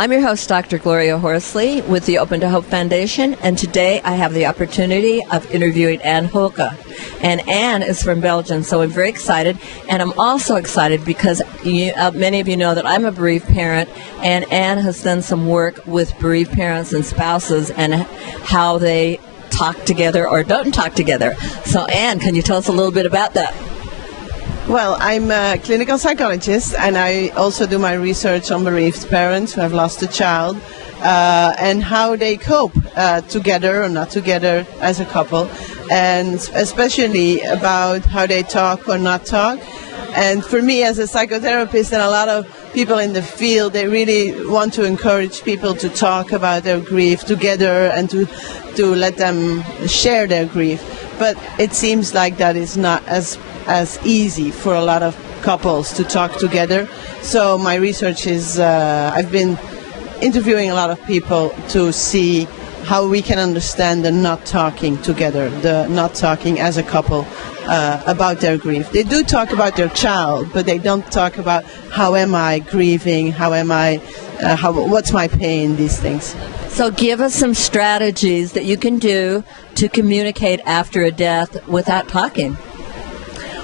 I'm your host, Dr. Gloria Horsley, with the Open to Hope Foundation, and today I have the opportunity of interviewing An Hooghe. And Anne is from Belgium, so I'm very excited. And I'm also excited because many of you know that I'm a bereaved parent, and Anne has done some work with bereaved parents and spouses and how they talk together or don't talk together. So Anne, can you tell us a little bit about that? Well, I'm a clinical psychologist, and I also do my research on bereaved parents who have lost a child and how they cope together or not together as a couple, and especially about how they talk or not talk. And for me as a psychotherapist and a lot of people in the field, they really want to encourage people to talk about their grief together and to let them share their grief. But it seems like that is not as easy for a lot of couples to talk together. So my research is, I've been interviewing a lot of people to see how we can understand the not talking together, the not talking as a couple about their grief. They do talk about their child, but they don't talk about how am I grieving, what's my pain, these things. So give us some strategies that you can do to communicate after a death without talking.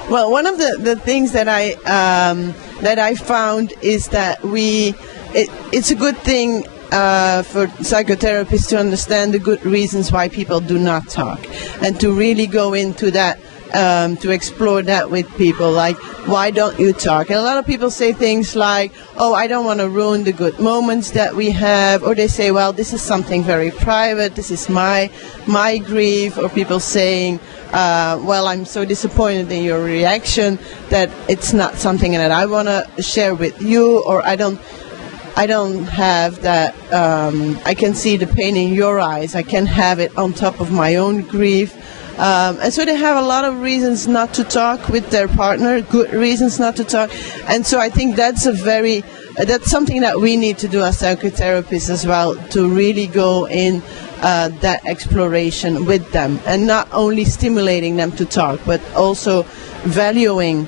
Well, one of the things that I found is that it's a good thing for psychotherapists to understand the good reasons why people do not talk, and to really go into that, to explore that with people, like, why don't you talk? And a lot of people say things like, oh, I don't want to ruin the good moments that we have, or they say, well, this is something very private, this is my grief, or people saying, well, I'm so disappointed in your reaction that it's not something that I want to share with you, or I don't have that, I can see the pain in your eyes, I can have it on top of my own grief. And so they have a lot of reasons not to talk with their partner, good reasons not to talk. And so I think that's something that we need to do as psychotherapists as well, to really go in that exploration with them, and not only stimulating them to talk, but also valuing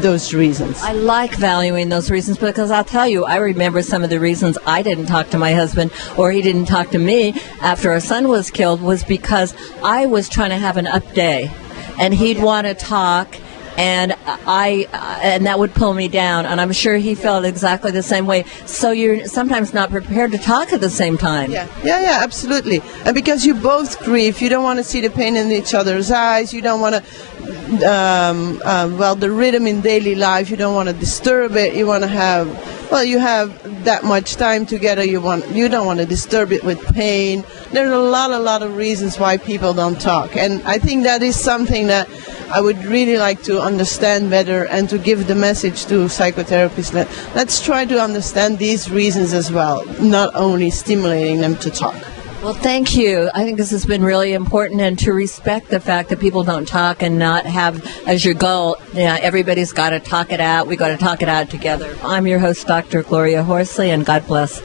those reasons. I like valuing those reasons because I'll tell you, I remember some of the reasons I didn't talk to my husband or he didn't talk to me after our son was killed was because I was trying to have an up day and he'd want to talk. And that would pull me down, and I'm sure he felt exactly the same way. So you're sometimes not prepared to talk at the same time. Yeah, absolutely. And because you both grieve, you don't want to see the pain in each other's eyes. You don't want to, the rhythm in daily life. You don't want to disturb it. You want to have, you have that much time together. You don't want to disturb it with pain. There are a lot of reasons why people don't talk, and I think that is something that I would really like to understand better, and to give the message to psychotherapists that let's try to understand these reasons as well, not only stimulating them to talk. Well, thank you. I think this has been really important, and to respect the fact that people don't talk and not have as your goal, everybody's got to talk it out. We've got to talk it out together. I'm your host, Dr. Gloria Horsley, and God bless.